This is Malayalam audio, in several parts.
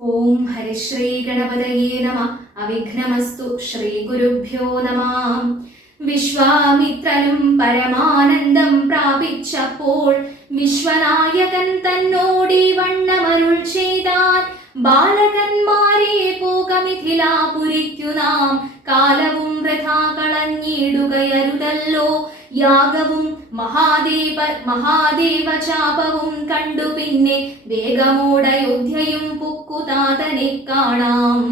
ഓം ഹരിശ്രീ ഗണപതയേ നമഃ. അവിഘ്നമസ്തു. ശ്രീ ഗുരുഭ്യോ നമഃ. വിശ്വാമിത്രനും പരമാനന്ദം പ്രാപിച്ചപ്പോൾ വിശ്വനായകൻ തന്നോടി വണ്ണമരുൾ ചെയ്താൻ. ബാലകന്മാരെ പോക മിഥിലാപുരിക്കു നാം, കാലവും വൃഥാ കളഞ്ഞിടുകയരുതല്ലോ. യാഗവും മഹാദേവചാപവും കണ്ടു പിന്നെ വേഗമോടയോധ്യയും പുക്കുതാതനെ കാണാം.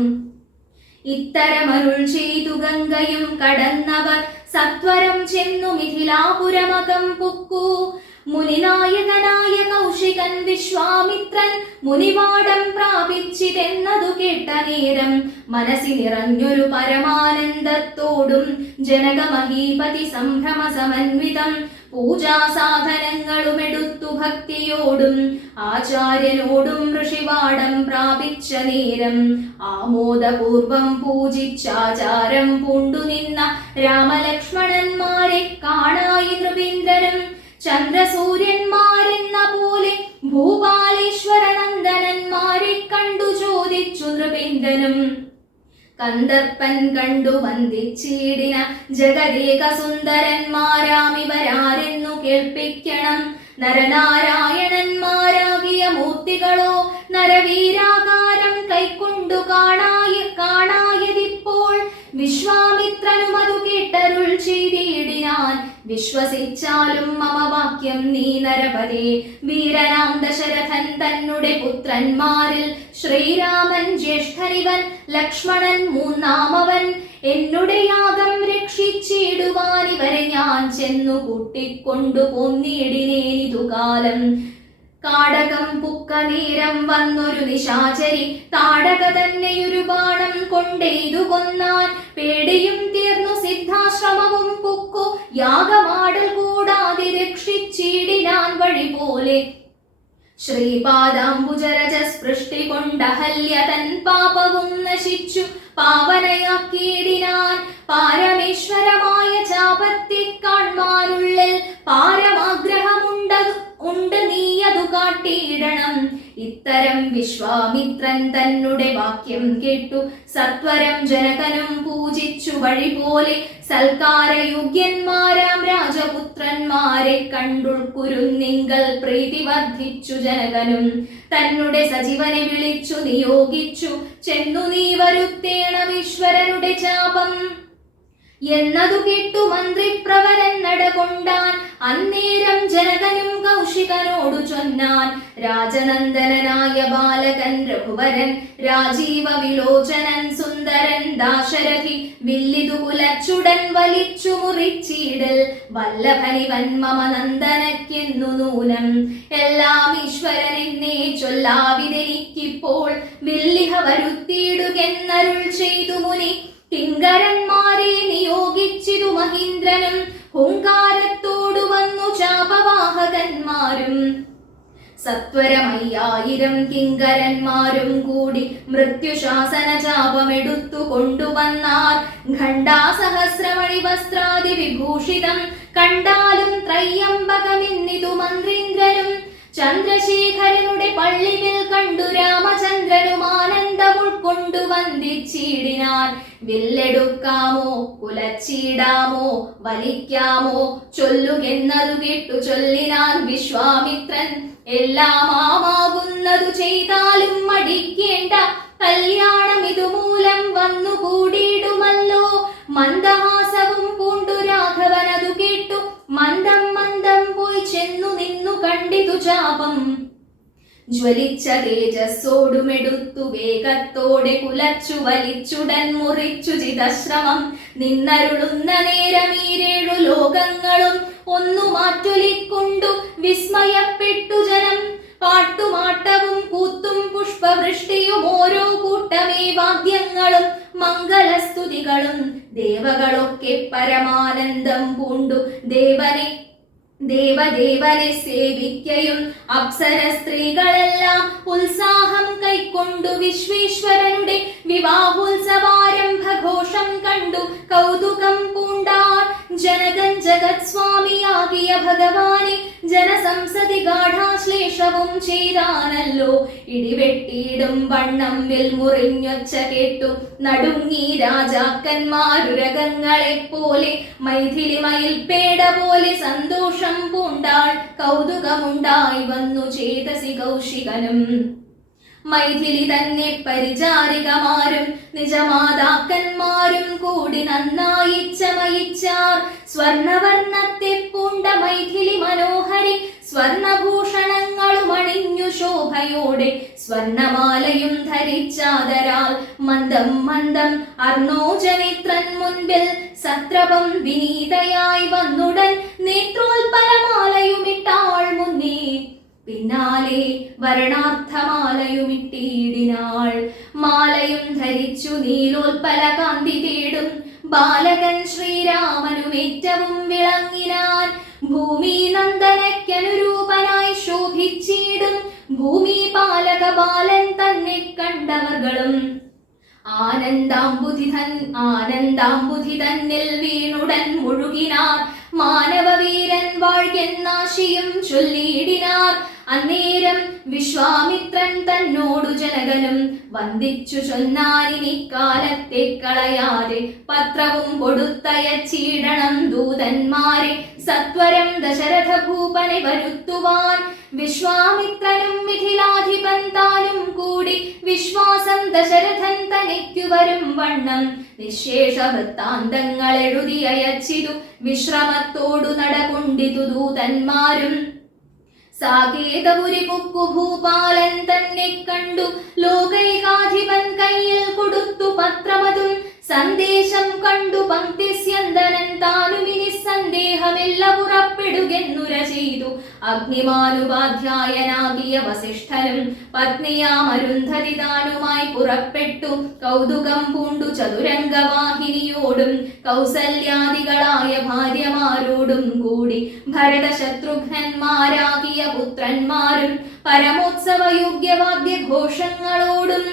ഇത്തരമരുൾ ചെയ്തു ഗംഗയും കടന്നവർ സത്വരം ചെന്നു മിഥിലാപുരമകം പുക്കു. മുനിനായകനായ കൗശികൻ വിശ്വാമിത്രൻ മുനിവാടം പ്രാപിച്ചിതെന്നതു കേട്ട നേരം മനസ്സി നിറഞ്ഞൊരു പരമാനന്ദത്തോടും ജനകമഹീപതി സംഭ്രമ സമന്വിതം പൂജാസാധനങ്ങളുമെടുത്തു ഭക്തിയോടും ആചാര്യനോടും ഋഷിവാടം പ്രാപിച്ച നേരം ആമോദപൂർവം പൂജിച്ചാചാരം പൂണ്ടു നിന്ന രാമലക്ഷ്മണന്മാരെ കാണായി നൃപീന്ദ്രനും. ചന്ദ്രസൂര്യന്മാരെന്ന പോലെ ഭൂപാലേശ്വരനന്ദനന്മാരെ കണ്ടു ചോദിച്ചു നൃപേന്ദ്രനും. കന്ദർപ്പൻ കണ്ടു വന്ദിച്ചിടിന ജഗദേക സുന്ദരന്മാരാമിവരാരെന്നു കേൾപ്പിക്കണം. നരനാരായണന്മാരാകിയ മൂർത്തികളോ നരവീരാകാരം കൈക്കൊണ്ടു കാണായതിപ്പോൾ. വിശ്വാമിത്രനും അതു കേട്ടരുൾ ചെയ്തിടിനാൻ. വിശ്വസിച്ചാലും മമ വാക്യം നീ നരപതേ. വീരനാം ദശരഥൻ തന്നുടെ പുത്രന്മാരിൽ ശ്രീരാമൻ ജ്യേഷ്ഠനിവൻ, ലക്ഷ്മണൻ മൂന്നാമവൻ. എന്നുടെ യാഗം രക്ഷിച്ചിടുവാൻ ഇവരെ ഞാൻ ചെന്നു കൂട്ടിക്കൊണ്ടു പോന്നിടിനേനിതു കാലം. കാടകം പുക്ക നേരം വന്നൊരു നിശാചരി താടക തന്നെയൊരു ബാണം കൊണ്ടെയ്തു കൊന്നാൻ. പേടിയും തീർന്നു സിദ്ധാശ്രമവും പുക്കു യാഗമാടൽ കൂടാതെ രക്ഷിച്ചിടിനാൻ വഴി പോലെ. ശ്രീപാദാംബുജരജസ്പൃഷ്ടി കൊണ്ടഹല്യ തൻ പാപവും നശിച്ചു പാവനയാക്കിയിടിനാൻ. പാരമേശ്വരമായ ചാപത്തെ കാൺമാനുള്ളിൽ പാരമാഗ്രഹമുണ്ട് നീയതു കാട്ടിയിടണം. ഇത്തരം വിശ്വാമിത്രൻ തന്നുടെ വാക്യം കേട്ടു സത്വരം ജനകനും പൂജിച്ചു വഴി പോലെ. സൽക്കാരയോഗ്യന്മാരാം രാജപുത്രന്മാരെ കണ്ടുൾക്കുരുന്നിങ്കൽ പ്രീതി വർദ്ധിച്ചു ജനകനും. തന്നുടെ സജീവനെ വിളിച്ചു നിയോഗിച്ചു ചെന്നു നീ വരുത്തേണം ഈശ്വരനുടെ ചാപം എന്നതു കേട്ടു മന്ത്രിപ്രവരൻ നടകൊണ്ടാൻ. അന്നേരം ജനകനും കൗശികനോടു ചൊന്നാൻ. രാജനന്ദനായ ബാലകൻ രഘുവരൻ, രാജീവ വിലോചനൻ സുന്ദരൻ ദാശരഥി, വില്ലിതു കുലച്ചുടൻ വലിച്ചു മുറിച്ചിടൽ. വല്ലഭനിവൻ മമ നന്ദനക്കെന്നു നൂനം. എല്ലാം ഈശ്വരൻ എന്നെ ചൊല്ലാവിതെനിക്കിപ്പോൾ. വില്ലിഹ വരുത്തിയിടുകെന്നരുൾ ചെയ്തു മുനി. കിങ്കരന്മാരെ നിയോഗിച്ചിതു മഹീന്ദ്രനും. ഹുങ്കാരത്തോടു വന്നു ചാപവാഹകന്മാരും. സത്വരമയ്യായിരം കിങ്കരന്മാരും കൂടി മൃത്യുശാസന ചാപമെടുത്തു കൊണ്ടുവന്നാർ. ഖണ്ഡാസഹസ്രമണി വസ്ത്രാദി വിഭൂഷിതം കണ്ടാലും ത്രയ്യംബകമെന്നിതു മന്ത്രീന്ദ്രനും. ചന്ദ്രശേഖരനുടെ പള്ളിവിൽ കണ്ടു രാമചന്ദ്രനും ആനന്ദം ഉൾക്കൊണ്ടു വന്ദിച്ചിടിനാൻ. വില്ലെടുക്കാമോ കുലച്ചിടാമോ വലിക്കാമോ ചൊല്ലുകെന്നതു കേട്ടു ചൊല്ലിനാൻ വിശ്വാമിത്രൻ. എല്ലാം ആമാകുന്നതു ചെയ്താലും മടിക്കേണ്ട, കല്യാണം ഇതുമൂലം വന്നു കൂടിയിടുമല്ലോ. മന്ദഹാസവും പൂണ്ടു രാഘവനതു കേട്ടു മന്ദം മന്ദം പോയി ചെന്നു നിന്നു കണ്ടിതു ചാപം. ജ്വലിച്ച തേജസ്സോടുമെടുത്തു വേഗത്തോടെ കുലച്ചു വലിച്ചുടൻ മുറിച്ചു ചിതശ്രമം. നിന്നരുളുന്ന നേരമീരേഴു ലോകങ്ങളും ഒന്നു മാറ്റൊലിക്കൊണ്ടു വിസ്മയപ്പെട്ടു ജനം. പാട്ടുമാട്ടവും കൂത്തും പുഷ്പവൃഷ്ടിയും ഓരോ കൂട്ടമേ വാദ്യങ്ങളും മംഗളസ്തുതികളും. ദേവകളൊക്കെ പരമാനന്ദം പൂണ്ടു ദേവനെ ദേവദേവനെ സേവിക്കയും അപ്സര സ്ത്രീകളെല്ലാം ഉത്സാഹം കൈക്കൊണ്ടു വിശ്വേശ്വരനുടെ വിവാഹോത്സവാരംഭഘോഷം കണ്ടു കൗതുകം പൂണ്ടാർ. ജനകൻ ജഗത് സ്വാമിയാകിയ ഭഗവാനെ ജനസംസതി ഗാഠാശ്ലേഷവും ചെയ്താനല്ലോ. ഇടിവെട്ടിയിടും വണ്ണം വിൽമുറിഞ്ഞൊച്ച കേട്ടു നടുങ്ങി രാജാക്കന്മാരുരകങ്ങളെ പോലെ. മൈഥിലി മയിൽപേട പോലെ സന്തോഷം പൂണ്ടാൾ. കൗതുകമുണ്ടായി വന്നു ചേതസി കൗശികനും. മൈഥിലി തന്നെ പരിചാരികമാരും നിജമാതാക്കന്മാരും കൂടി നന്നായി ചമയിച്ചാർ. സ്വർണവർണ്ണത്തെ പൂണ്ട മൈഥിലി മനോഹരി സ്വർണഭൂഷണങ്ങളും അണിഞ്ഞു ശോഭയോടെ. സ്വർണമാലയും ധരിച്ചാദരാൽ മന്ദം മന്ദം അർണോജനേത്രൻ മുൻപിൽ സത്രപം വിനീതയായി വന്നുടൻ നേത്രോൽപലമാലയുമിട്ടാൾ മുന്നേ. പിന്നാലെ വരണാർത്ഥമാലയുമിട്ടിടിനാൾ. മാലയും ധരിച്ചു നീലോൽപല കാന്തി തേടും ബാലകൻ ശ്രീരാമനും ഏറ്റവും വിളങ്ങിനാൻ. ഭൂമി നന്ദനയ്ക്കനുരൂപനായി ശോഭിച്ചിടും ഭൂമി പാലക ബാലൻ തന്നെ കണ്ടവർകളും ആനന്ദാംബുധി തന്നിൽ വീണുടൻ മുഴുകിനാർ. മാനവവീരൻ വാഴ്കെന്നാശിയും ചൊല്ലിയിടിനാർ. അന്നേരം വിശ്വാമിത്രൻ തന്നോടു ജനകനും വന്ദിച്ചു ചൊന്നാനിനി കാലത്തെ കളയാതെ പത്രവും കൊടുത്തയച്ചിടണം ദൂതന്മാരെ സത്വരം ദശരഥ ഭൂപനെ വരുത്തുവാൻ. വിശ്വാമിത്രനും മിഥിലാധിപൻ താനും കൂടി വിശ്വാസം ദശരഥൻ തനിക്കു വരും വണ്ണം നിശേഷ വൃത്താന്തങ്ങൾ എഴുതി അയച്ചിതു. വിശ്രമത്തോടു നടകൊണ്ടിതു ദൂതന്മാരും. സാകേതപുരി പുക്കു ഭൂപാലൻ തന്നെ കണ്ടു ലോകൈകാധിപൻ കയ്യിൽ കൊടുത്തു പത്രമതും. സന്ദേശം കണ്ടു പങ്ക്തിസ്യന്തനൻ താനുമിനി സന്ദേഹമില്ല പുറപ്പെടുകെന്നുര ചെയ്തു. അഗ്നിമാനുപാധ്യായനാകിയ വസിഷ്ഠനും പത്നിയാം അരുന്ധതി താനുമായി പുറപ്പെട്ടു. കൗതുകം പൂണ്ടു ചതുരംഗവാഹിനിയോടും കൗസല്യാദികളായ ഭാര്യമാരോടും കൂടി ഭരത ശത്രുഘ്നന്മാരാകിയ പുത്രന്മാരും പരമോത്സവയോഗ്യവാദ്യഘോഷങ്ങളോടും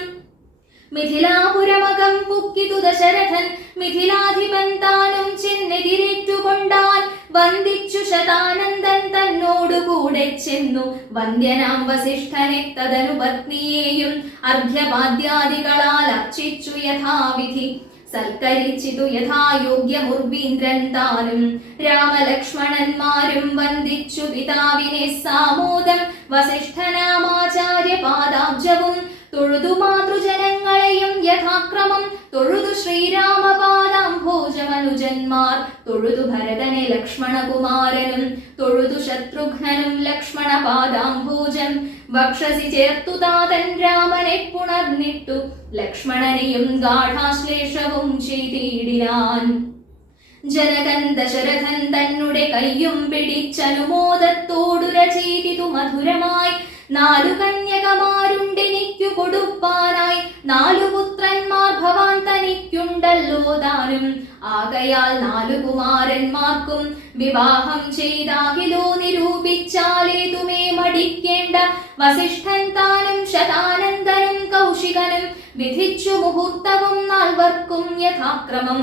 മിഥിലാപുരമകം പുക്കിതു ദശരഥൻ. മിഥിലാധിപൻ താനും ചെന്നെതിരേറ്റുകൊണ്ടാൻ. വന്ദിച്ചു ശതാനന്ദൻ തന്നോടുകൂടെ ചെന്നു. വന്ദ്യനാം വസിഷ്ഠനെ തദനു പത്നിയെയും അർഘ്യപാദ്യാദികളാൽ അർച്ചിച്ചു യഥാവിധി. സൽക്കരിച്ചിതു യഥായോഗ്യമുർവീന്ദ്രൻ താനും. രാമലക്ഷ്മണന്മാരും വന്ദിച്ചു പിതാവിനെ സാമോദം. വസിഷ്ഠനാമാചാര്യ പാദാബ്ജവും തൊഴുതു മാതൃജനങ്ങളെയും യഥാക്രമം. തൊഴുതു ശ്രീരാമപാദാംഭോജമനുജന്മാർ. തൊഴുതു ഭരതനെ ലക്ഷ്മണകുമാരനും. തൊഴുതു ശത്രുഘ്നനും ലക്ഷ്മണപാദാംഭോജം. വക്ഷസി ചേർത്തു താതൻ രാമനെ പുണർന്നിട്ടു. ലക്ഷ്മണനെയും ഗാഠാശ്ലേഷവും ചെയ്തിടിനാൻ. ജനകൻ ദശരഥൻ തന്നുടെ കയ്യും പിടിച്ചനുമോദത്തോടുര ചെയ്തിതു മധുരമായി. 4 കന്യകമാരുണ്ടെനിക്കു കൊടുപ്പാനായി. 4 പുത്രന്മാർ ഭവാൻ തനിക്കുണ്ടല്ലോ താനും. ആകയാൽ 4 കുമാരന്മാർക്കും വിവാഹം ചെയ്താകിലോ നിരൂപിച്ചാലേതുമേ മടിക്കേണ്ട. വസിഷ്ഠൻ താനും ശതാനന്ദനും കൗശികനും വിധിച്ചു മുഹൂർത്തവും 4 യഥാക്രമം.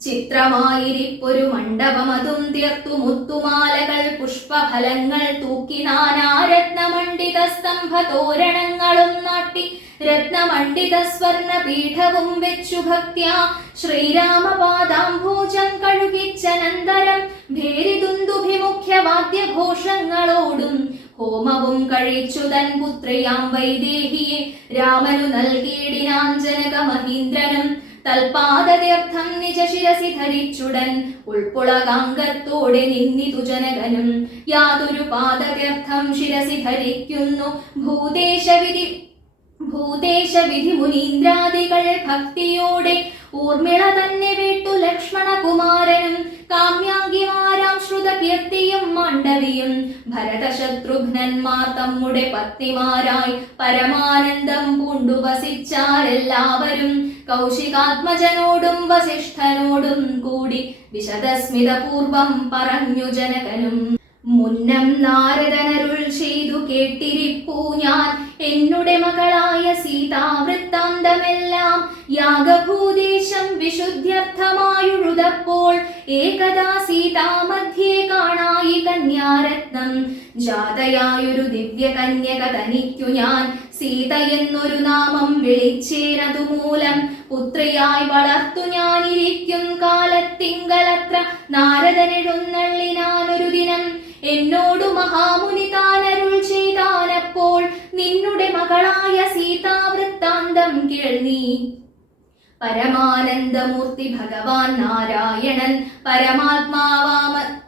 ചിത്രമായിരിപ്പൊരു മണ്ഡപമതും തീർത്തു. മുത്തുമാലകൾ പുഷ്പഫലങ്ങൾ തൂക്കി. നാനാരത്നമണ്ഡിത സ്തംഭ തോരണങ്ങളും നാട്ടി. രത്നമണ്ഡിത സ്വർണ പീഠവും വെച്ചു ഭക്ത്യാ. ശ്രീരാമപാദാംഭോജം കഴുകിച്ചനന്തരം ഭേരിദുന്ദുഭിമുഖ്യ വാദ്യഘോഷങ്ങളോടും ഹോമവും കഴിച്ചു തൻ പുത്രിയാം വൈദേഹിയെ രാമനു നൽകിയിടിനാൻ ജനക മഹീന്ദ്രനും. തൽപാദതീർത്ഥം നിജ ശിരസി ധരിച്ചുടൻ ഉൾപ്പുളകാംഗത്തോടെ നിന്നിതു ജനകനും. യാതൊരു പാദതീർത്ഥം ശിരസി ധരിക്കുന്നു ഭൂദേശവിധി ഭൂതേശ വിധി മുനീന്ദ്രാദികൾ ഭക്തിയോടെ ഊർമിള തന്നെ വിട്ടു ലക്ഷ്മണകുമാരനും കാമ്യാംഗിമാരാം ശ്രുതകീർത്തിയും മാണ്ഡവിയും ഭരതശത്രുഘ്നന്മാർ തമ്മുടെ പത്നിമാരായി പരമാനന്ദം പൂണ്ടു വസിച്ചാരെല്ലാവരും കൗശികാത്മജനോടും വസിഷ്ഠനോടും കൂടി വിശദസ്മിതപൂർവം പറഞ്ഞു ജനകനും. മുന്നം നാരദനരുൾ ചെയ്തു കേട്ടിരിപ്പൂ ഞാൻ എന്നുടെ മകളായ സീതാവൃത്താന്തമെല്ലാം. യാഗഭൂദേശം വിശുദ്ധ്യർത്ഥമായുഴുതപ്പോൾ ഏകദാ സീതാമധ്യേ കാണായി കന്യാരത്നം. ജാതയായൊരു ദിവ്യകന്യക തനിക്കു ഞാൻ സീത എന്നൊരു നാമം വിളിച്ചേനതുമൂലം പുത്രിയായി വളർത്തു ഞാനിരിക്കും കാലത്തിങ്കലത്ര നാരദനെഴുന്നള്ളിനാനൊരു ദിനം. എന്നോടു മഹാമുനി താനരുൾ ചെയ്താനപ്പോൾ നിന്നുടെ മകളായ സീതാവൃത്താന്തം കേൾനീ. പരമാനന്ദമൂർത്തി ഭഗവാൻ നാരായണൻ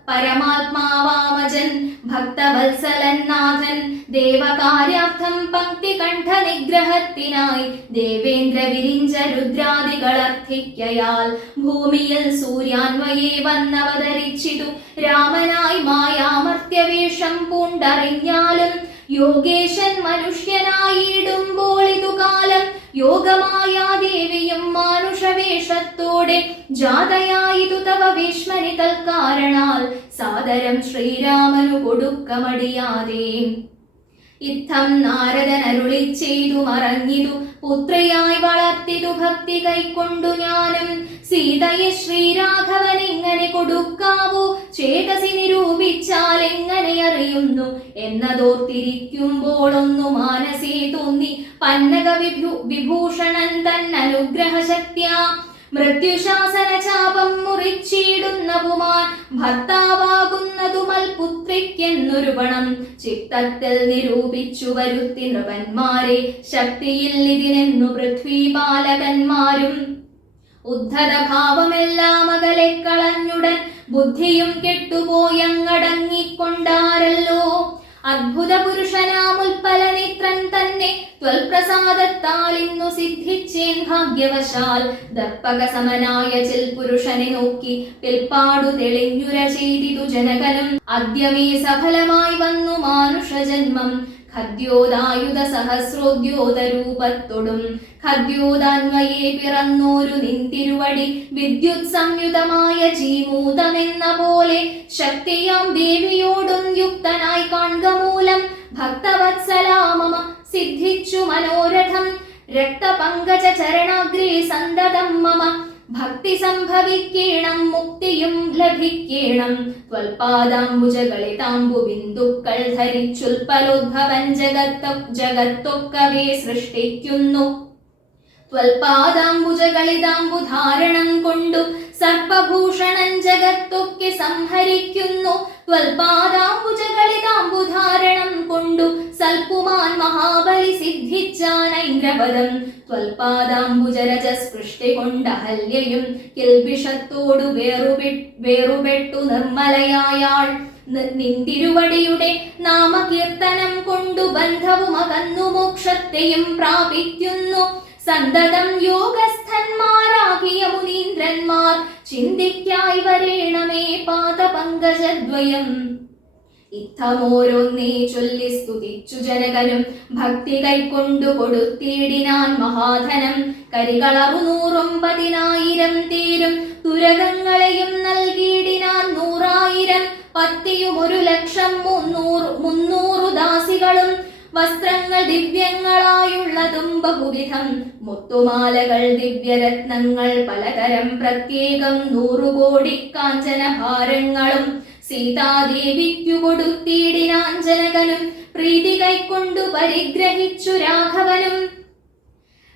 പരമാത്മാവാമജൻ ഭക്തവത്സലൻ നാഥൻ ദേവകാര്യാർത്ഥം പങ്ക്തി കണ്ഠ നിഗ്രഹത്തിനായി ദേവേന്ദ്ര വിരിഞ്ച രുദ്രാദികളർത്ഥിക്കയാൽ ഭൂമിയിൽ സൂര്യാന്വയെ വന്നവതരിച്ചിതു രാമനായി മായാമർത്യവേഷം പൂണ്ടറിഞ്ഞാലും യോഗേശൻ മനുഷ്യനായിടുമ്പോൾ ഇതു കാലം യോഗമായാ ദേവിയും മാനുഷവേഷത്തോടെ ജാതയായിതു തവ ഭീഷ്മനി തൽക്കാരണാൽ സാദരം ശ്രീരാമനു കൊടുക്കമടിയാതെ. ഇത്തം നാരദൻ അരുളി ചെയ്തു മറഞ്ഞിതു പുത്രിയായി വളർത്തിതു ഭക്തി കൈക്കൊണ്ടു ഞാനും. സീതയെ ശ്രീരാഘവൻ ഇങ്ങനെ കൊടുക്കാവൂ ചേതസി നിരൂപിച്ചാൽ എങ്ങനെ അറിയുന്നു എന്നതോർത്തിരിക്കുമ്പോൾ ഒന്നു മാനസേ തോന്നി പന്നക വിഭൂഷണൻ തന്നനുഗ്രഹ ശക്തിയാ മൃത്യുശാസന ചാപം മുറിച്ചിടുന്ന പുമാൻ ഭർത്താവാകുന്നതുമൽ പുത്രിക്കെന്നൊരു പണം ചിത്തത്തിൽ നിരൂപിച്ചു വരുത്തി നൃപന്മാരെ ശക്തിയിൽ ഇതിനെന്നു പൃഥ്വീപാലകന്മാരും. ഉദ്ധത ഭാവമെല്ലാം അകലെ കളഞ്ഞുടൻ ബുദ്ധിയും കെട്ടുപോയങ്ങടങ്ങിക്കൊണ്ടാരല്ലോ. അദ്ഭുത പുരുഷനാമുൽപ്പലനിത്രൻ തന്നെ ത്വൽപ്രസാദത്താൽ ഇന്നു സിദ്ധിച്ചേൻ ഭാഗ്യവശാൽ. ദർപ്പക സമനായ ചിൽ പുരുഷനെ നോക്കി പിൽപ്പാടു തെളിഞ്ഞുര ചെയ്തിതു ജനകനും. അദ്യമേ സഫലമായി വന്നു മാനുഷജന്മം ഖദ്യോദായുധ സഹസ്രോദ്യോതരൂപത്തൊടും. ഖദ്യോദാന്വയെ പിറന്നോരു നിന്തിരുവടി വിദ്യുത് സംയുതമായ ജീമൂതമെന്ന പോലെ ശക്തിയാം ദേവിയോടും യുക്തനായി കാൺക മൂലം ഭക്തവത്സലാമമ സിദ്ധിച്ചു മനോരഥം. രക്തപങ്കജ ചരണാഗ്രേ സന്തതം മമ ഭക്തി സംഭവിക്കേണം മുക്തിയും ലഭിക്കേണം. ത്വൽപാദാംബുജകളിതാംബു ബിന്ദുക്കൾ ധരിച്ചുൽപ്പലോദ്ഭവൻ ജഗത്തൊക്കവേ സൃഷ്ടിക്കുന്നു. ത്വൽപാദാംബുജകളിതാംബു ധാരണം കൊണ്ടു സർപ്പഭൂഷണൻ ജഗത്തൊക്കെ സംഹരിക്കുന്നു. ത്വൽപാദാംബുജകളിതാംബു ധാരണം കൊണ്ടു സൽപുമാൻ മഹാബലി സിദ്ധിച്ചാനൈന്ദ്രപദം. ത്വൽപാദാംബുജരജസ്പൃഷ്ടി കൊണ്ടഹല്യയും കിൽബിഷത്തോടു വേറുപെട്ടു നിർമ്മലയായാൾ. നിന്തിരുവടിയുടെ നാമകീർത്തനം കൊണ്ടു ബന്ധവും അകന്നു മോക്ഷത്തെയും പ്രാപിക്കുന്നു. സന്തതം യോഗസ്ഥന്മാരാകിയ മുനീന്ദ്രന്മാർ ചിന്തിക്കായി വരേണമേ പാദപങ്കജദ്വയം. ഇത്തമോരോന്നേ ചൊല്ലി സ്തുതിച്ചു ജനകനും ഭക്തി കൈക്കൊണ്ടു കൊടുത്തിടിനാൻ മഹാധനം. കരികളറു 100,000 തേരും തുരകങ്ങളെയും നൽകിയിടിനാൻ 100,000 പത്തിയും 1,00,300 ദാസികളും. വസ്ത്രങ്ങൾ ദിവ്യങ്ങളായുള്ളതും ബഹുവിധം മുത്തുമാലകൾ ദിവ്യരത്നങ്ങൾ പലതരം പ്രത്യേകം 100 കോടി കാഞ്ചന ഭാരങ്ങളും സീതാദേവിക്കു കൊടുത്തിടിനാൻ ജനകനും. പ്രീതി കൈക്കൊണ്ടു പരിഗ്രഹിച്ചു രാഘവനും.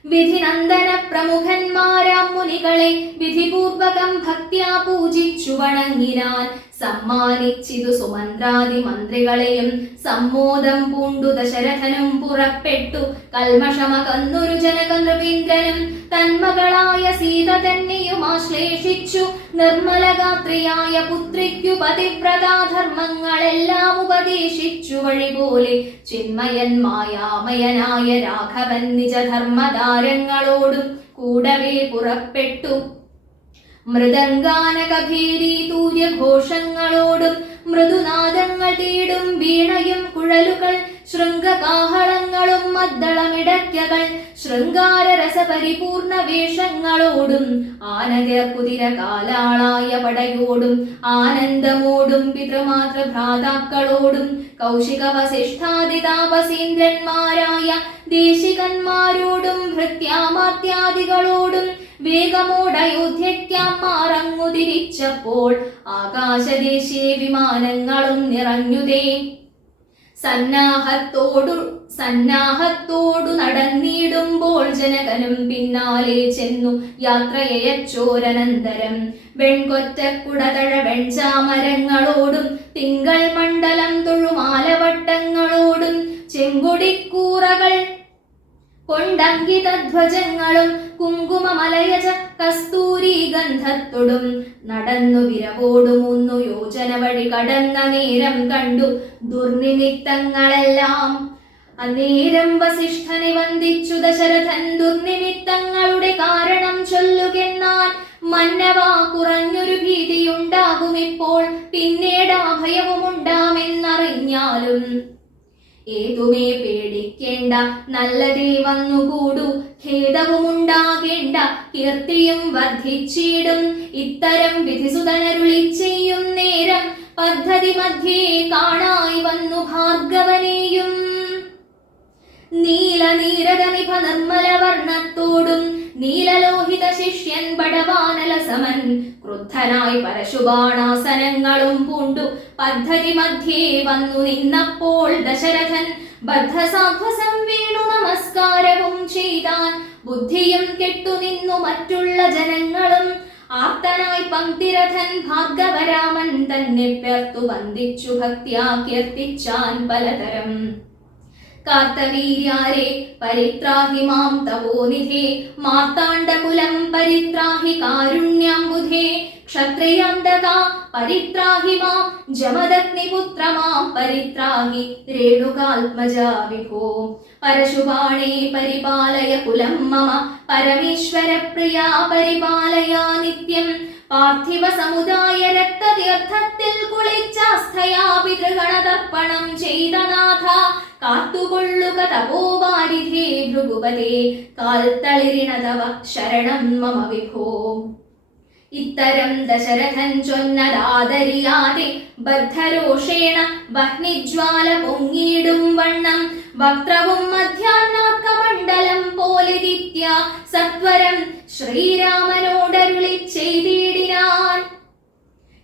വിധിനന്ദന പ്രമുഖന്മാരാം മുനികളെ വിധിപൂർവകം ഭക്ത്യാ പൂജിച്ചു വണങ്ങിനാൻ. സമ്മാനിച്ചിതു സുമന്ത്രാദി മന്ത്രികളെയും. സമ്മോദം പൂണ്ടു ദശരഥനും പുറപ്പെട്ടു. കൽമഷമകന്നൊരു ജനക നൃപീന്ദ്രനും തന്മകളായ സീത തന്നെയും ആശ്ലേഷിച്ചു. നിർമ്മലഗാത്രിയായ പുത്രിക്കു പതിവ്രതാധർമ്മങ്ങളെല്ലാം ഉപദേശിച്ചു വഴിപോലെ. ചിന്മയൻ മായാമയനായ രാഘവൻ നിജധർമ്മധാരങ്ങളോടും കൂടവേ പുറപ്പെട്ടു. മൃദംഗാനകഭേരി തൂര്യഘോഷങ്ങളോടും മൃദുനാദങ്ങൾ തേടും വീണയും കുഴലുകൾ ശൃംഗകാഹളങ്ങളും മദ്ദളമിടയ്ക്കകൾ ശൃംഗാരരസപരിപൂർണ വേഷങ്ങളോടും ആനകർ കുതിര കാലാളായ പടയോടും ആനന്ദമോടും പിതൃമാതൃഭ്രാതാക്കളോടും കൗശിക വസിഷ്ഠാദി താപസേന്ദ്രന്മാരായ ദേശികന്മാരോടും ഭൃത്യാമാത്യാദികളോടും വേഗമോടയോധ്യയ്ക്കാം മാറങ്ങു തിരിച്ചപ്പോൾ ആകാശദേശേ വിമാനങ്ങളും നിറഞ്ഞുതേ. സന്നാഹത്തോടു നടന്നിടുമ്പോൾ ജനകനും പിന്നാലെ ചെന്നു യാത്രയച്ചോരനന്തരം. വെൺകൊറ്റക്കുടതഴ വെൺചാമരങ്ങളോടും തിങ്കൾ മണ്ഡലം തൊഴുമാലവട്ടങ്ങളോടും ചെങ്കൊടിക്കൂറകൾ കൊണ്ടങ്കിതധ്വജങ്ങളും കുങ്കുമമലയജ കസ്തൂരി ഗന്ധത്തൊടും നടന്നു വിരവോടു 3 യോജന വഴി കടന്ന നേരം കണ്ടു ദുർനിമിത്തങ്ങളെല്ലാം. അന്നേരം വസിഷ്ഠനെ വന്ദിച്ചു ദശരഥൻ ദുർനിമിത്തങ്ങളുടെ കാരണം ചൊല്ലുകെന്നാൽ. മന്നവാ കുറഞ്ഞൊരു ഭീതിയുണ്ടാകുമിപ്പോൾ, പിന്നീട് അഭയവുമുണ്ടാമെന്നറിഞ്ഞാലും ഏതുമേ പേടിക്കേണ്ട, നല്ലതേ വന്നുകൂടൂ. ഖേദവുമുണ്ടാകേണ്ട, കീർത്തിയും വർദ്ധിച്ചിടും. ഇത്തരം വിധിസുതനരുളി ചെയ്യും നേരം പദ്ധതി മധ്യേ കാണായി വന്നു ഭാർഗവനെയും. നീലനീരദനിഭ നിർമ്മലവർണ്ണത്തോടും നീലലോഹിത ശിഷ്യൻ പടവാനലസമൻ ക്രുദ്ധനായി പരശുബാണാസനങ്ങളും പൂണ്ടു പദ്ധതി മധ്യേ വന്നു നിന്നപ്പോൾ ദശരഥൻ ബദ്ധസാധ്വസം വീണു നമസ്കാരവും ചെയ്താൻ. ബുദ്ധിയും കെട്ടുനിന്നു മറ്റുള്ള ജനങ്ങളും ആർത്തനായി പങ്ക്തിരഥൻ ഭാർഗവരാമൻ തന്നെ പേർത്തു വന്ദിച്ചു ഭക്ത്യാ കീർത്തിച്ചാൻ പലതരം. കാർത്തവീര്യാരെ പരിത്രാഹി മാം തപോനിധേ, മാർത്താണ്ഡകുലം പരിത്രാഹി കാരുണ്യാംബുധേ. ക്ഷത്രിയാന്തക പരിത്രാഹി മാം, ജമദഗ്നിപുത്ര മാം പരിത്രാഹി രേണുകാത്മജാ വിഭോ. പരശുബാണേ പരിപാലയ കുലം മമ, പരമേശ്വര പ്രിയാ പരിപാലയ നിത്യം. പാർത്ഥിവ സമുദായ രക്തതീർത്ഥത്തിൽ കുളിച്ചാസ്ഥയാ പിതൃഗണതർപ്പണം ചെയ്ത നാഥ, കാത്തുകൊള്ളുക തപോവാരിധേ ഭൃഗുപതേ. കാൽത്തളിരിണതവ ശരണം മമ വിഭോ. ഇത്തരം ദശരഥൻ ചൊന്നതാദരിയാതെ ബദ്ധരോഷേണ വഹ്നിജ്വാല പൊങ്ങിയിടും വണ്ണം വക്രവും മധ്യാഹ്നാർക്കമണ്ഡലം പോലെ ദിത്യ സത്വരം ശ്രീരാമനോടരുളി ചെയ്തിടിനാൻ.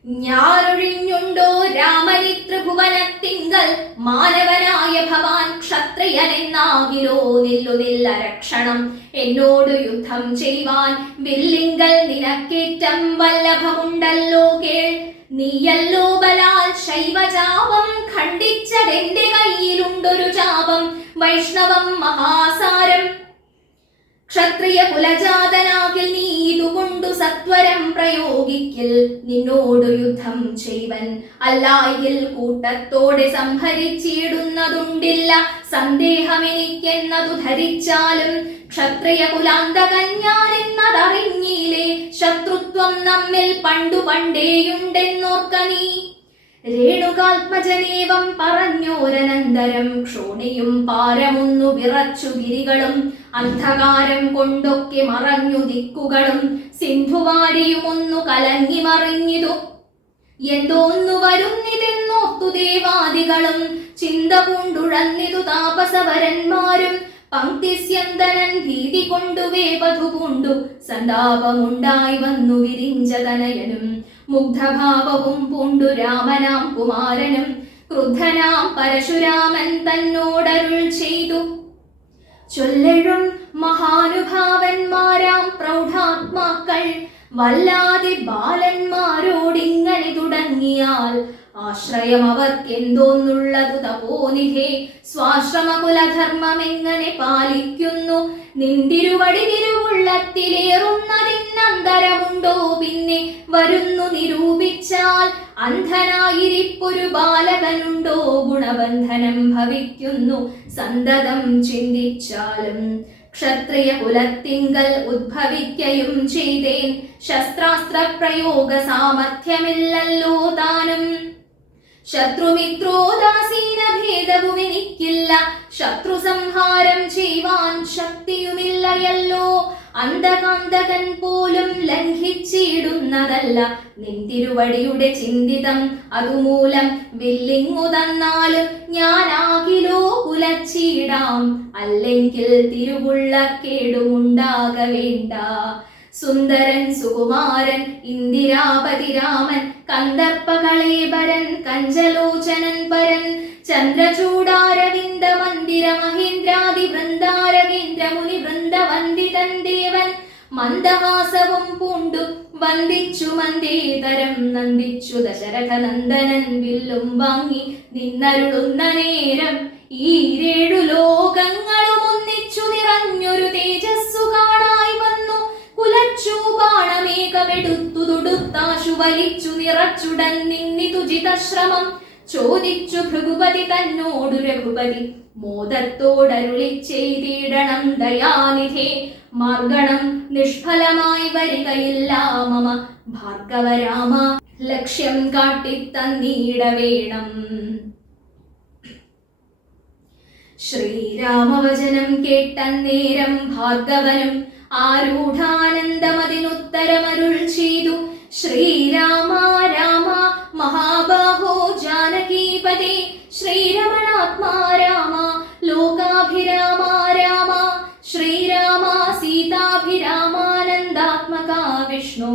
ഞാനൊഴിഞ്ഞുണ്ടോ രാമനി ത്രിഭുവനത്തിങ്കൽ, മാനവനായ ഭവാൻ ക്ഷത്രിയനെന്നാകിലോ നില്ലുനില്ല രക്ഷണം. എന്നോട് യുദ്ധം ചെയ്യുവാൻ വില്ലിങ്കൽ നിനക്കേറ്റം വല്ലഭമുണ്ടല്ലോ കേൾ. നീയല്ലോ ബലാൽ ശൈവചാപം ഖണ്ഡിച്ചതെന്റെ കയ്യിലുണ്ടൊരു ചാപം, വൈഷ്ണവം മഹാസാരം. ക്ഷത്രിയ കുലജാതനാകിൽ നീ ഇതുകൊണ്ടു സത്വരം പ്രയോഗിക്കിൽ. നിന്നോടു യുദ്ധം ചെയ്വൻ അല്ലായിൽ കൂട്ടത്തോടെ സംഹരിച്ചിടുന്നതുണ്ടില്ല സന്ദേഹമെനിക്കെന്നതു ധരിച്ചാലും. ക്ഷത്രിയ കുലാന്തകൻ ഞാനെന്നതറിഞ്ഞില്ലേ, ശത്രുത്വം നമ്മിൽ പണ്ടു പണ്ടേയുണ്ടെന്നോർക്ക നീ. രേണുകാത്മജനേവം പറഞ്ഞോരനന്തരം ക്ഷോണിയും പാരമൊന്നു വിറച്ചു ഗിരികളും അന്ധകാരം കൊണ്ടൊക്കെ മറഞ്ഞു ദിക്കുകളും സിന്ധുവാരിയുമൊന്നു കലങ്ങി മറിഞ്ഞിതു. എന്തോന്നു വരുന്നിതെന്നോർത്തു ദേവാദികളും ചിന്ത പൂണ്ടുഴന്നിതു താപസവരന്മാരും. പങ്ക്തിസ്യന്തനൻ ഭീതി കൊണ്ടു വേപഥു പൂണ്ടു സന്താപമുണ്ടായി വന്നു വിരിഞ്ചതനയനും. മുഗ്ധഭാവവും പൂണ്ടു രാമനാം കുമാരനും ക്രുദ്ധനാം പരശുരാമൻ തന്നോടരുൾ ചെയ്തു. ചൊല്ലഴും മഹാനുഭാവന്മാരാം പ്രൗഢാത്മാക്കൾ വല്ലാതെ ബാലന്മാരോടിങ്ങനെ തുടങ്ങിയാൽ ആശ്രയം അവർക്കെന്തോന്നുള്ളതു തപോനിധേ. സ്വാശ്രമകുലധർമ്മമെങ്ങനെ പാലിക്കുന്നു നിന്തിരുവടി തിരുവുള്ളത്തിലേറുന്നതിനന്തരമുണ്ടോ പിന്നെ വരുന്നു നിരൂപിച്ചാൽ. അന്ധനായിരിപ്പൊരു ബാലകനുണ്ടോ ഗുണബന്ധനം ഭവിക്കുന്നു സന്തതം ചിന്തിച്ചാലും. ക്ഷത്രിയ കുലത്തിങ്കൽ ഉദ്ഭവിക്കയും ചെയ്തേൻ ശസ്ത്രാസ്ത്ര പ്രയോഗ സാമർഥ്യമില്ലല്ലോ താനും. ശത്രുമിത്രോദാസീന ഭേദവുമെനിക്കില്ല ശത്രു സംഹാരം ചെയ്യുവാൻ ശക്തിയുമില്ലയല്ലോ. അന്ധകാന്തകൻ പോലും ലംഘിച്ചിടുന്നതല്ല നിന്തിരുവടിയുടെ ചിന്തിതം. അതുമൂലം വില്ലിങ്ങു തന്നാലും ഞാനാകിലോ കുലച്ചിടാം. അല്ലെങ്കിൽ തിരുവുള്ള കേടുമുണ്ടാക വേണ്ട. സുന്ദരൻ സുകുമാരൻ ഇന്ദിരാപതി രാമൻ കന്ദർപ്പകളേബരൻ കഞ്ചലോചനൻ പരൻ ചന്ദ്രചൂടാരവിന്ദ മന്ദിര മഹേന്ദ്രാദി വൃന്ദാരകേന്ദ്ര മുനി വൃന്ദവന്ദിതൻ ദേവൻ മന്ദഹാസവും പൂണ്ടു വന്ദിച്ചു മന്ദേതരം നന്ദിച്ചു ദശരഥ നന്ദനൻ വില്ലും വാങ്ങി നിന്നരുളുന്ന നേരം ഈരേഴു ലോകങ്ങളും ഒന്നിച്ചു നിറഞ്ഞൊരു തേജസ്സു കാണായി വന്നു. കുലച്ചു ബാണമേകമെടുത്തു തൊടുത്താശു വലിച്ചു നിറച്ചുടൻ നിന്നിതു ജിതശ്രമം. ചോദിച്ചു ഭൃഗുപതി തന്നോടു രഘുപതി മോദത്തോടരുളി ചെയ്തിടണം ദയാനിധേ. മാർഗണം നിഷ്ഫലമായി വരികയില്ല മമ ഭാർഗവരാമ. ലക്ഷ്യം കാട്ടിത്തന്നീട വേണം. ശ്രീരാമവചനം കേട്ടന്നേരം ഭാർഗവനും ആരൂഢാനന്ദമതിനുത്തരമരുൾ ചെയ്തു. ശ്രീരാമ രാമ മഹാബാഹോ ജാനകീപതേ ശ്രീരമണാത്മാ രാമ ലോകാഭിരാമ രാമ. ശ്രീരാമ സീതാഭിരാമാനന്ദാത്മക വിഷ്ണു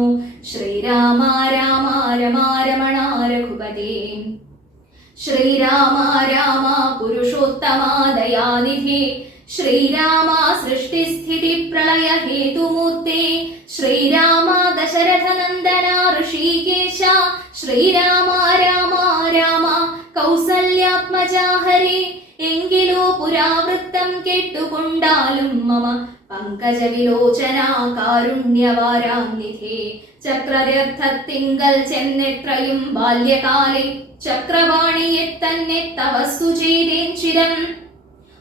ശ്രീരാമ രാമ രമാരമണ രഘുപതേ. ശ്രീരാമ രാമ പുരുഷോത്തമാ ദയാനിധേ. ശ്രീരാമ സൃഷ്ടിസ്ഥിതി പ്രളയ ഹേതുമൂർത്തേ. ശ്രീരാമ ദശരഥ നന്ദന ഋഷികേശ. ശ്രീരാമ രാമ രാമ കൗസല്യാത്മജാ ഹരേ. എങ്കിലോ പുരാവൃത്തം കേട്ടുകൊണ്ടാലും മമ പങ്കജ വിലോചന കാരുണ്യവാരാംനിധേ. ചക്രതീർത്ഥത്തിങ്കൽ ചെന്നെത്രയും ബാല്യകാലേ ചക്രവാണിയെ തന്നെ തപസ്സു ചെയ്തേൻ ചിരം.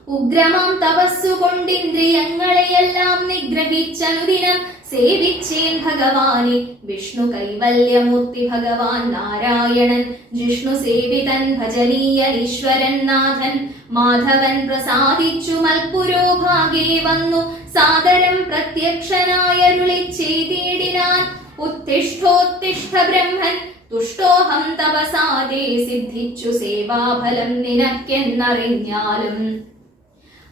ഉഗ്രമാം തപസ്സു കൊണ്ടിന്ദ്രിയങ്ങളെയെല്ലാം നിഗ്രഹിച്ചനുദിനം സേവിച്ചേൻ ഭഗവാനെ. വിഷ്ണു കൈവല്യമൂർത്തി ഭഗവാൻ നാരായണൻ ജിഷ്ണു സേവിതൻ ഭജനീയൻ ഈശ്വരൻ നാഥൻ. മാധവൻ പ്രസാദിച്ചു മൽപുരോഭാഗേ വന്നു സാദരം പ്രത്യക്ഷനായരുളി ചെയ്തിടിനാൻ. ഉത്തിഷ്ഠോത്തിഷ്ഠ ബ്രഹ്മൻ തുഷ്ടോഹം തപസാദേ. സിദ്ധിച്ചു സേവാഫലം നിനക്കെന്നറിഞ്ഞാലും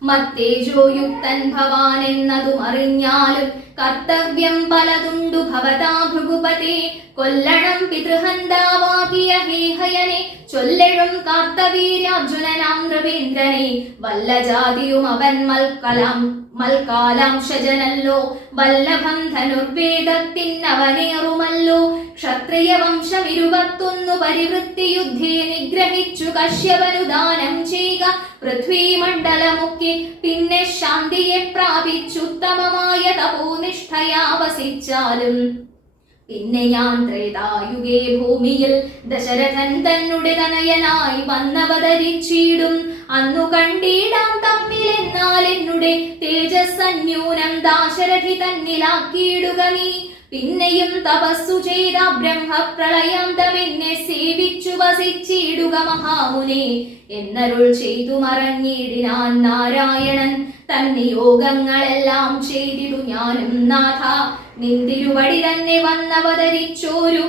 മത്തേജോയുക്തൻ ഭവാൻ എന്നതും അറിഞ്ഞാലും കർത്തവ്യം പലതുണ്ടു ഭവതാ ഭൃഗുപതേ. കൊല്ലണം പിതൃഹന്താവാകിയ ഹേഹയനെ ചൊല്ലഴും കാർത്തവീര്യാർജുനനാം നൃപേന്ദ്രനെ. വല്ല ജാതിയും അവൻ മൽക്കാലാംശജനല്ലോ വല്ലഭം ധനുർവേദത്തിനവനേറുമല്ലോ. ക്ഷത്രിയ വംശം 21 പരിവൃത്തി യുദ്ധേ നിഗ്രഹിച്ചു കശ്യപനു ദാനം ചെയ്യുക പൃഥ്വീമണ്ഡലമൊക്കെ. പിന്നെ ശാന്തിയെ പ്രാപിച്ചുത്തമമായ തപോനിഷ്ഠയാ വസിച്ചാലും. പിന്നെ ഞാൻ ത്രേതായുഗേ ഭൂമിയിൽ ദശരഥൻ തന്നുടെ തനയനായി വന്നവതരിച്ചിടും. അന്നു കണ്ടിടാം തമ്മിലെന്നാൽ എന്നുടെ തേജസ്സന്യൂനം ദാശരഥി തന്നിലാക്കിയിടുക നീ. പിന്നെയും തപസ്സു ചെയ്ത ബ്രഹ്മപ്രളയാന്തമെന്നെ സേവിച്ചു വസിച്ചിടുക മഹാമുനെ എന്നരുൾ ചെയ്തു മറഞ്ഞിടിനാൻ നാരായണൻ. തന്നിയോഗങ്ങളെല്ലാം ചെയ്തിടു ഞാനും നാഥ. നിന്തിരുവടി തന്നെ വന്നവതരിച്ചോരു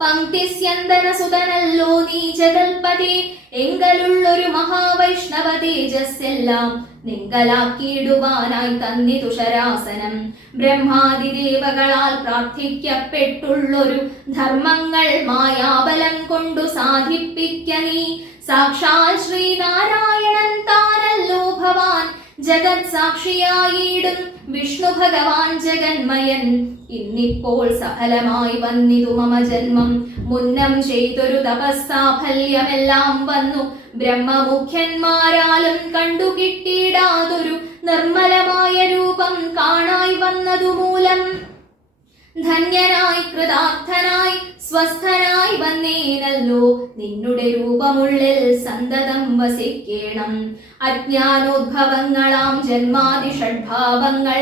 പങ്ക്തിസ്യന്തന സുതനല്ലോ നീ ജഗൽപതി. എങ്കലുള്ളൊരു മഹാവൈഷ്ണവ തേജസ്സെല്ലാം നിങ്കലാക്കിയിടുവാനായി തന്നിതു ശരാസനം. ബ്രഹ്മാതിദേവകളാൽ പ്രാർത്ഥിക്കപ്പെട്ടുള്ളൊരു ധർമ്മങ്ങൾ മായാബലം കൊണ്ടു സാധിപ്പിക്ക നീ. സാക്ഷാൽ ശ്രീനാരായണൻ താനല്ലോ ഭവാൻ ജഗത് സാക്ഷിയായിടും വിഷ്ണു ഭഗവാൻ ജഗന്മയൻ. ഇന്നിപ്പോൾ സഫലമായി വന്നിതു മമ ജന്മം. മുന്നം ചെയ്തൊരു തപസ്സാഫല്യമെല്ലാം വന്നു. ബ്രഹ്മമുഖ്യന്മാരാലും കണ്ടുകിട്ടിയിടാതൊരു നിർമ്മലമായ രൂപം കാണായി വന്നതു മൂലം ധന്യനായി കൃതാർത്ഥനായി സ്വസ്ഥനായി വന്നേനല്ലോ. നിന്നുടെ രൂപമുള്ളിൽ സന്തതം വസിക്കേണം. അജ്ഞാനോദ്ഭവങ്ങളാം ജന്മാദി ഷഡ്ഭാവങ്ങൾ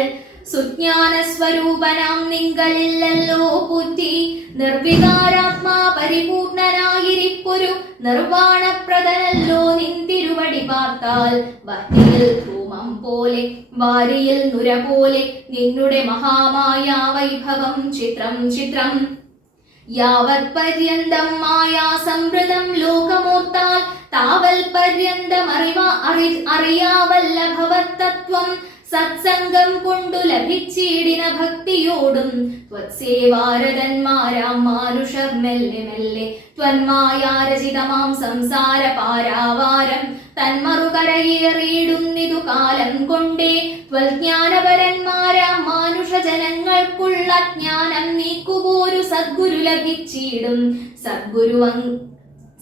സുജ്ഞാന സ്വരൂപനാം നിങ്കലില്ലല്ലോ പുറ്റി. നിർവികാരാത്മാ പരിപൂർണനായിരിപ്പൊരു നിർവാണപ്രദനല്ലോ നിന്തിരുവടി പാർത്താൽ. വഹ്നിയിൽ ധൂമം പോലെ വാരിയിൽ നുര പോലെ നിന്നുടെ മഹാമായ വൈഭവം ചിത്രം ചിത്രം. യാവത് പര്യന്തം മായാ സംവൃതം ലോകമോർത്താൽ താവൽ പര്യന്തം അറിയാവല്ലഭവത്തത്വം. സത്സംഗം കൊണ്ടു ലഭിച്ചിടിന ഭക്തിയോടും ത്വത്സേവാരതന്മാരാം മാനുഷർ മെല്ലെ മെല്ലെ ത്വന്മായാരചിതമാം സംസാര പാരാവാരം തന്മറുകരയേറിയിടുന്നിതു കാലം കൊണ്ടേ. ത്വൽജ്ഞാനപരന്മാരാം മാനുഷ ജനങ്ങൾക്കുള്ള ജ്ഞാനം നീക്കുപോരു സദ്ഗുരു ലഭിച്ചിടും.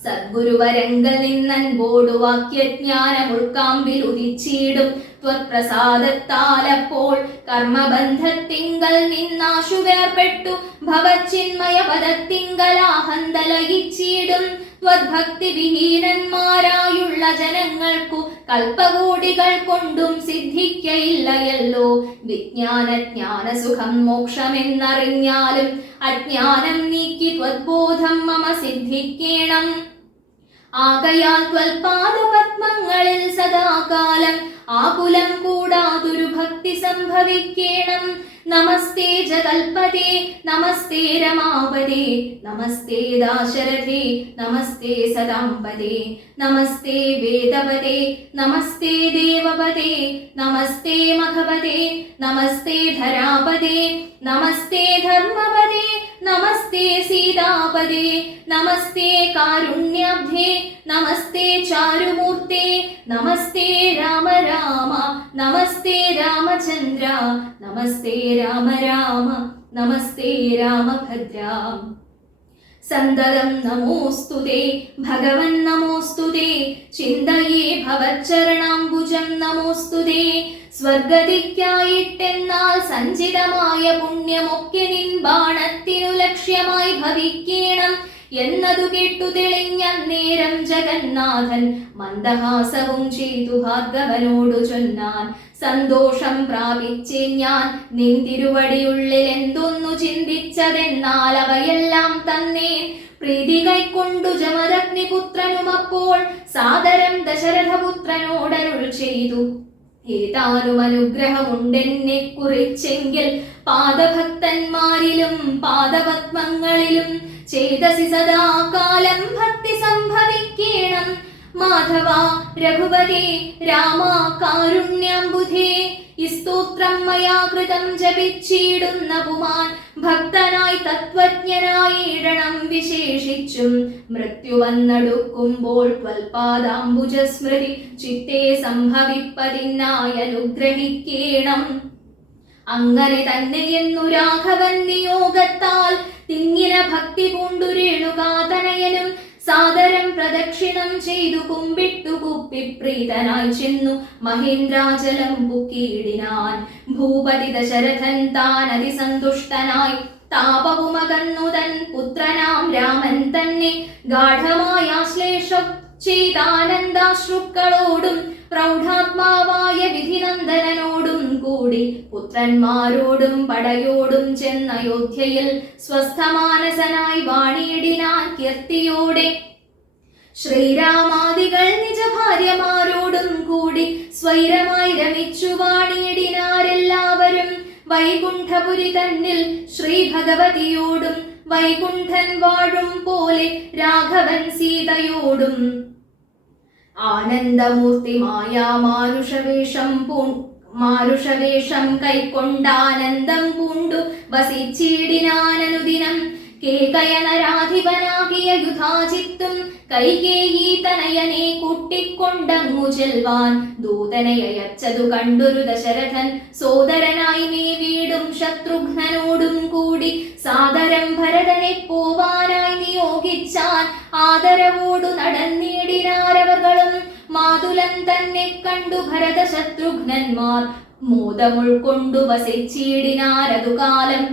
സദ്ഗുരുവരങ്കൽ നിന്നൻപോടു വാക്യജ്ഞാനം ഉൾക്കാമ്പിൽ ഉദിച്ചിടും. ത്വത്പ്രസാദത്താലപ്പോൾ കർമ്മബന്ധത്തിങ്കൽ നിന്നാശു വേർപെട്ടു ഭവച്ചിന്മയ പദത്തിങ്കലാഹന്തലയിച്ചിടും. ത്വദ്ഭക്തി വിഹീനന്മാരായുള്ള ജനങ്ങൾക്കു കൽപ്പകോടികൾ കൊണ്ടും സിദ്ധിക്കയില്ലയല്ലോ. വിജ്ഞാനജ്ഞാന സുഖം മോക്ഷമെന്നറിഞ്ഞാലും അജ്ഞാനം നീക്കി ത്വദ്ബോധം മമ സിദ്ധിക്കേണം. ആകയാൽ ത്വൽപാദപത്മങ്ങളിൽ സദാകാലം ആകുലം കൂടാതൊരു ഭക്തി സംഭവിക്കേണം. നമസ്തേ ജഗൽപതേ നമസ്തേ രമാപതേ നമസ്തേ ദാശരഥേ നമസ്തേ സദാംപതേ നമസ്തേ വേദപതേ നമസ്തേ ദേവപതേ നമസ്തേ മഖപതേ നമസ്തേ ധരാപതേ നമസ്തേ ധർമ്മപതേ നമസ്തേ സീതാപദേ നമസ്തേ കാരുണ്യാബ്ധേ നമസ്തേ ചാരുമൂർത്തേ നമസ്തേ രാമ രാമ നമസ്തേ രാമചന്ദ്ര നമസ്തേ രാമ രാമ നമസ്തേ രാമഭദ്ര. സന്തതം നമോസ്തുതേ ഭഗവൻ നമോസ്തുതേ ചിന്തയേ ഭവച്ചരണാംബുജം നമോസ്തുതേ. സ്വർഗതിക്കായിട്ടെന്നാൽ സഞ്ചിതമായ പുണ്യമൊക്കെ നിൻ ബാണത്തിനു ലക്ഷ്യമായി ഭവിക്കേണം എന്നതു കേട്ടു തെളിഞ്ഞ നേരം ജഗന്നാഥൻ മന്ദഹാസവും ചെയ്തു ഭാർഗവനോടു ചൊന്നാൻ. സന്തോഷം പ്രാപിച്ചേ ഞാൻ നിൻ തിരുവടിയുള്ളിൽ എന്തൊന്നു ചിന്തിച്ചതെന്നാൽ അവയെല്ലാം തന്നെ പ്രീതി കൈക്കൊണ്ടു ജമദഗ്നിപുത്രനും അപ്പോൾ സാദരം ദശരഥപുത്രനോടരുൾ ചെയ്തു. ഏതാനും അനുഗ്രഹമുണ്ടെന്നെ കുറിച്ചെങ്കിൽ പാദഭക്തന്മാരിലും പാദപത്മങ്ങളിലും ചേതസി സദാകാലം ഭക്തി സംഭവിക്കേണം. മാധവ രഘുപതി രാമ കാരുണ്യാംബുധേ ഈ സ്തോത്രം മയാ കൃതം ജപിച്ചിടുന്ന പുമാൻ ഭക്തനായി തത്വജ്ഞനായിടണം വിശേഷിച്ചും. മൃത്യു വന്നടുക്കുമ്പോൾ ത്വൽപാദാംബുജ സ്മൃതി ചിത്തേ സംഭവിപ്പതിനായി അനുഗ്രഹിക്കേണം. അങ്ങനെ തന്നെയെന്നു രാഘവൻ നിയോഗത്താൽ തിങ്ങിന ഭക്തി പൂണ്ടു രേണുകാതനയനും സാദരം പ്രദക്ഷിണം ചെയ്തു കുമ്പിട്ടു കുപ്പി പ്രീതനായി ചെന്നു മഹേന്ദ്രാചലം പുക്കിയിടിനാൻ. ഭൂപതി ദശരഥൻ താൻ അതിസന്തുഷ്ടനായി താപവുമകന്നു തൻ പുത്രനാം രാമൻ തന്നെ ഗാഠമായ ആശ്ലേഷം ചെയ്താനന്ദാശ്രുക്കളോടും പ്രൗഢാത്മാവായ വിധിനന്ദനോടും കൂടി പുത്രന്മാരോടും പടയോടും ചെന്ന അയോധ്യയിൽ സ്വസ്ഥമാനസനായി വാണിയിടിനാൻ കീർത്തിയോടെ. ശ്രീരാമാദികൾ നിജഭാര്യമാരോടും കൂടി സ്വൈരമായി രമിച്ചു വാണിയിടിനാരെല്ലാവരും. വൈകുണ്ഠപുരി തന്നിൽ ശ്രീ ഭഗവതിയോടും വൈകുണ്ഠൻ വാഴും പോലെ രാഘവൻ സീതയോടും ആനന്ദമൂർത്തിമായ മാനുഷവേഷം കൈക്കൊണ്ടാനന്ദം പൂണ്ടു വസിച്ചിടിനാനനുദിനം. കേകയനരാധിപനാകിയ യുധാജിത്തും കൈകേയീ തനയനെ കൂട്ടിക്കൊണ്ടങ്ങു ചെൽവാൻ ദൂതനെ അയച്ചതു കണ്ടൊരു ദശരഥൻ സോദരനായി നീ വീടും ശത്രുഘ്നനോടും കൂടി സാദരം ഭരതനെ പോവാനായി നിയോഗിച്ചാൻ ആദരവോടു നടന്നിടിനാരവകളും മാതുലൻ തന്നെ കണ്ടു ഭരത ശത്രുഘ്നന്മാർ മോദമുൾക്കൊണ്ടു വസിച്ചിടിനാരതു കാലം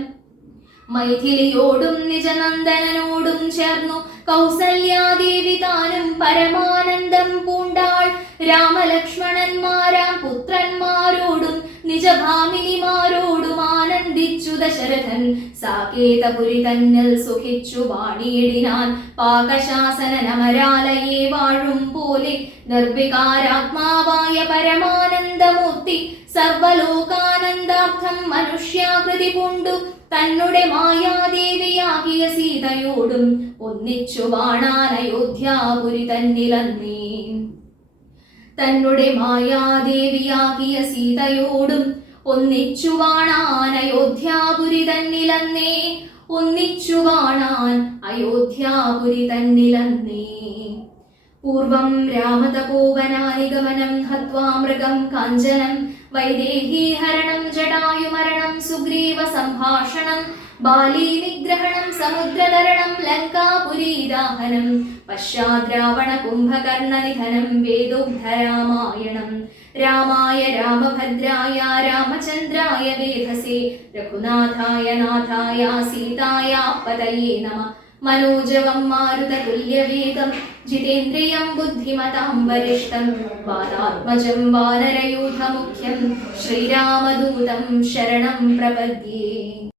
മൈഥിലിയോടും നിജനന്ദനോടും ചേർന്നു കൗസല്യാദേവി താനും പരമാനന്ദം പൂണ്ടാൾ രാമലക്ഷ്മണന്മാരാം പുത്രന്മാരോടും നിജഭാമിനിമാരോടും ആനന്ദിച്ചു ദശരഥൻ സാകേതപുരി തന്നിൽ സുഖിച്ചു വാണിയിടിനാൻ പാകശാസനമരാലയെ വാഴും പോലെ നിർവികാരാത്മാവായ പരമാനന്ദമൂർത്തി സർവലോകാനന്ദാർത്ഥം മനുഷ്യാകൃതി പൂണ്ടു തന്നുടെ മായാദേവിയാകിയ സീതയോടും ഒന്നിച്ചു വാണാൻ അയോധ്യാപുരി തന്നിലന്നേ. തന്നുടെ മായാദേവിയാകിയ സീതയോടും ഒന്നിച്ചു വാണാൻ അയോധ്യാപുരി തന്നിലന്നേ. ഒന്നിച്ചു വാണാൻ അയോധ്യാപുരി തന്നിലന്നേ. പൂർവം രാമതപോവനാനിഗമനം ഹത്വാ മൃഗം കാഞ്ചനം വൈദേഹീഹരണം ജടായുമരണം സുഗ്രീവ സംഭാഷണം ബാലീ നിഗ്രഹണം സമുദ്രതരണം ലങ്കാപുരീദാഹനം പശ്ചാദ്രാവണ കുംഭകർണ നിധനം വേദോദ്ധരാമായണം രാമായ രാമഭദ്രായ രാമചന്ദ്രായ വേധസേ രഘുനാഥായ നാഥായ സീതായ പതയേ നമഃ. മനോജവം മാരുതതുല്യവേഗം ജിതേന്ദ്രിയം ബുദ്ധിമതാം വരിഷ്ഠം വാതാത്മജം വാനരയൂഥമുഖ്യം ശ്രീരാമദൂതം ശരണം പ്രപദ്യേ.